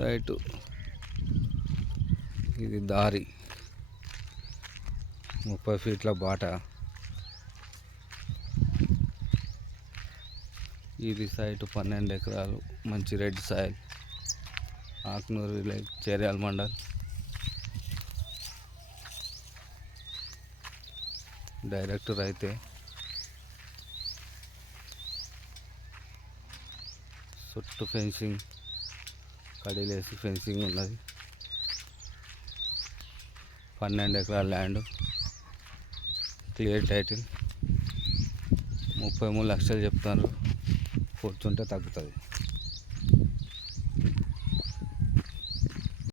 Site ఇది దారి 30 ఫీట్ల బాట. ఇది సైటు 12 ఎకరాలు, మంచి red soil, ఆక్నూరు village, Cheriyal mandal. Direct రైతే. చుట్టూ ఫెన్సింగ్, కడీలేసి ఫెన్సింగ్ ఉన్నది. 12 ఎకరాల ల్యాండ్, క్లియర్ టైటిల్. 33 లక్షలు చెప్తారు, కూర్చుంటే తగ్గుతుంది.